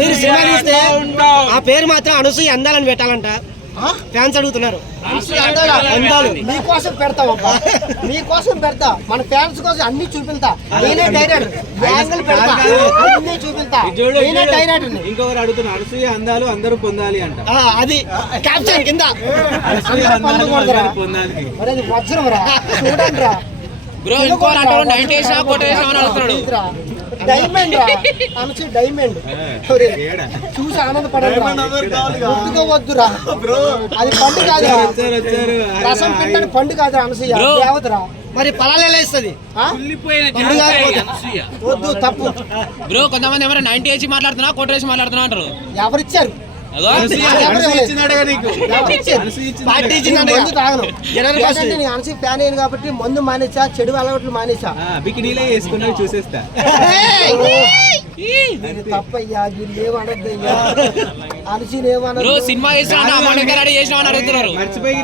మీరు సినిమా తీస్తే ఆ పేరు మాత్రం అనసూయ అందాలని పెట్టాలంట ఫ్యాన్స్ అడుగుతున్నారు. మీకోసం పెడతామబ్బా, మీకోసం పెడతా, మన ఫ్యాన్స్ కోసం అన్ని చూపిస్తా. నేనే డైరెక్టర్, యాంగిల్ పెడతా, అన్ని చూపిస్తా. నేనే డైరెక్టర్. ఇంకొకరు అడుగుతున్నారు అనసూయ అందాలు అందరూ పొందాలి అంట. అది క్యాప్షన్ కింద పొందాలి. మరి అది వజ్రం రా, చూడండి రా. డైమండ్ రా, అనసూయ డైమండ్. చూసి ఆనందపడాలి, వద్దురా. అది పండు కాదురా, రసం తింటాడు పండు కాదురా. అనసూయ దేవతరా. మరి పొలాలు ఎలా ఇస్తుంది? వద్దు, తప్పు బ్రో. కొంతమంది ఎవరైనా 90 వేసి మాట్లాడుతున్నా, కొట్టేసి మాట్లాడుతున్నా అంటారు. ఎవరిచ్చారు? అనసూయ ఫ్యాన్ అయ్యాను కాబట్టి మందు మానేసా, చెడు అలవాట్లు మానేసా. బికినీలే వేసుకున్నవి చూసేస్తా. తప్పయ్యా, మీరు ఏమనద్దయ్యా. అనసూయ ఏమన్నా సినిమా మర్చిపోయి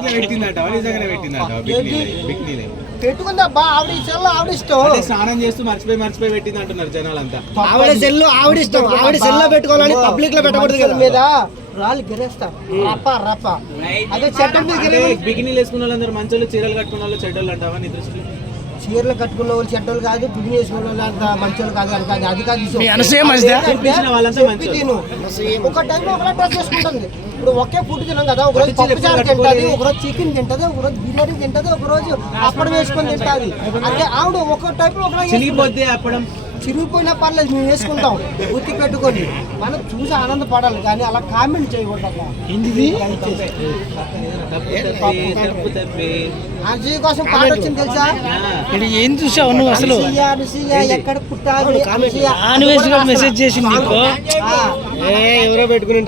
పెట్టుకుందా బా, ఆవిడ చెల్లు ఆవిడ ఇష్టం. స్నానం చేస్తూ మర్చిపోయి పెట్టింది అంటున్నారు జనాలంతా. ఆవిడ సెల్లు ఆవిడ ఇష్టం, ఆవిడ సెల్లో పెట్టుకోవాలని పబ్లిక్ లో పెట్టకూడదు కదా. మీద రాళ్ళు గిరేస్తా, రప్ప రప్ప. అదే చెట్టు మీద బికినీలు వేసుకున్న వాళ్ళందరూ మంచోళ్ళు, చీరలు కట్టుకున్న వాళ్ళు చెడ్డోళ్ళు అంటావా నీ దృష్టిలో? చీరలు కట్టుకున్న వాళ్ళు చెడ్డోళ్ళు కాదు, బిగిని వేసుకున్న వాళ్ళు అంత మంచోళ్ళు కాదు. అది కాదు, అది కాదు. ఒక టైంలో ఒకలా డ్రెస్ చేసుకుంటుంది. ఇప్పుడు ఒకే ఫుడ్ తినాం కదా, ఒకరోజు పప్పుచారు తింటది, ఒకరోజు చికెన్ తింటది, ఒకరోజు బిర్యానీ తింటది, ఒకరోజు అప్పడం వేసుకొని తింటది. అంటే ఆవిడ ఒక టైప్ లో అప్పడం చిరిగిపోయినా పర్లేదు, మేము వేసుకుంటాం గుర్తి పెట్టుకొని. మనం చూసి ఆనందపడాలి, కానీ అలా కామెంట్ చేయకూడదు. అనసూయ కోసం పాట వచ్చింది తెలుసా? ఏం చూసావు నువ్వు అసలు? ఎక్కడ పుట్టాలి మెసేజ్ చేసింది ఎవరో పెట్టుకుని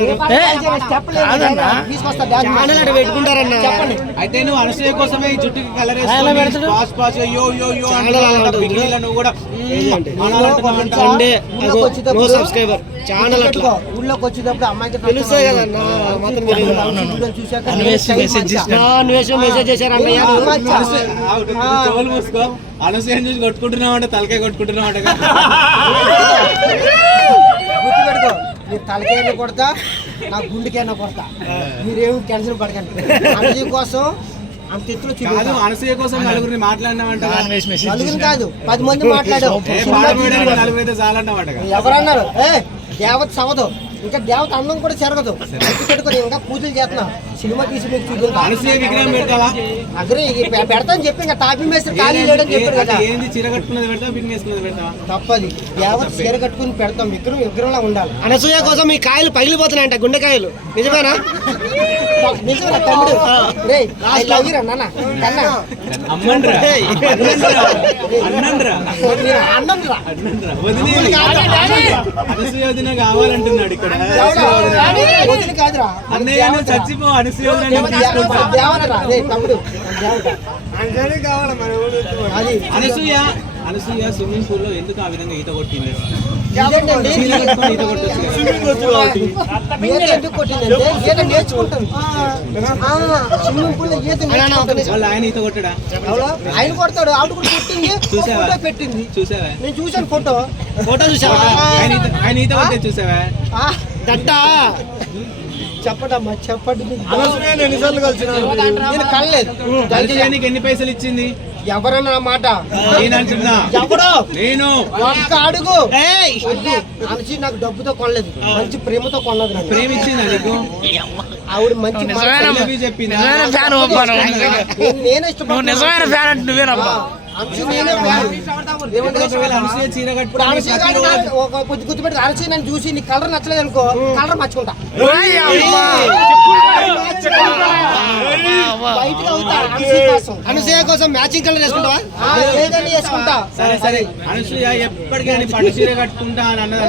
పెట్టుకుంటారన్నా. చెప్పండి. అయితే నువ్వు అనసూయ కోసమే ఈ జుట్టుకి కలర్ ఊళ్ళోకి వచ్చేటప్పుడు అమ్మాయికి తెలుస్తాయి కదన్నా. మెసేజ్ చేశారు అన్నయ్య. అనసూయ చూసి కొట్టుకుంటున్నామంట, తలకాయ కొట్టుకుంటున్నామంట. గుర్తుపెట్టుకో, మీరు తలకాయన కొడతా, నా గుండెకైనా కొడతా. మీరేమి టెన్షన్ పడకండి. అనసూయ కోసం అంత ఎత్తులో కాదు, అనసూయ కోసం నలుగురిని మాట్లాడినామంట. నలుగురు కాదు, 10 మంది మాట్లాడావు. నలుగురైతే చాలంటామంట. ఎవరన్నారు? దేవత సవదు, ఇంకా దేవత అందం కూడా జరగదు. పెట్టుకొని ఇంకా పూజలు చేస్తున్నా, సినిమా తీసి మీకు చూద్దాం. అనసూయ విగ్రహం పెడతావా? అగ్రి పెడతాను చెప్పి ఇంకా టాపింగ్ వేస్తే ఖాళీ లేడని చెప్పారు కదా. ఏంది చీర కట్టుకున్నది పెడతావా, బిగ్ వేసుకున్నది పెడతావా? తప్పది, దేవత చీర కట్టుకుని పెడతాం. విగ్రహంలా ఉండాలి. అనసూయ కోసం ఈ కాయలు పగిలిపోతున్నాయంట, గుండెకాయలు. నిజమేనా? నిజమేనా తమ్ముడు? రే ఐ లవ్ యు రా నాన్న. అనసూయ కావాలంటున్నాడు ఇక్కడ. కాదురా అన్నయ్య చచ్చిపో, అనసూయ తమ్ముడు. అనసూయ స్విమ్మింగ్ పూల్ లో ఎందుకు ఆ విధంగా ఈత కొట్టింది? ఎందుకు కొట్టిందంటే ఈత నేర్చుకుంటుంది. స్విమ్మింగ్ పూల్ లో ఈత ఆయన ఈత కొట్టడా? ఆయన కొడతాడు, ఆవిడ కూడా కొట్టింది. ఫోటో పెట్టింది, చూసావా? నేను చూసాను ఫోటో చూసావా? ఆయన ఈత కొట్టే చూసావా? దట్టా చెప్పడమ్మా, చెప్పండి. ఎన్నిసార్లు కలిసి నేను కలలేదు. ఎన్ని పైసలు ఇచ్చింది? ఎవరన్నా మాట నేనంటున్నా. ఎవడో నేను ఒక్క అడుగు. అనసూయ నాకు డబ్బుతో కొనలేదు, మంచి ప్రేమతో కొన్నది. నాకు ప్రేమించిందా నీకు? ఆవిడ మంచి చెప్పిందా? నేనే ఇష్టపడ్డా. గుర్తుపెట్టి అనసూయ నన్ను చూసి నీ కలర్ నచ్చలేదు అనుకో, కలర్ మర్చుకుంటా. అనసూయ కోసం మ్యాచింగ్ కలర్ వేసుకుంటావా? ఏదైనా వేసుకుంటా. సరే సరే, అనసూయ ఎప్పటికీ పట్టు చీర కట్టుకుంటా అని అన్నది.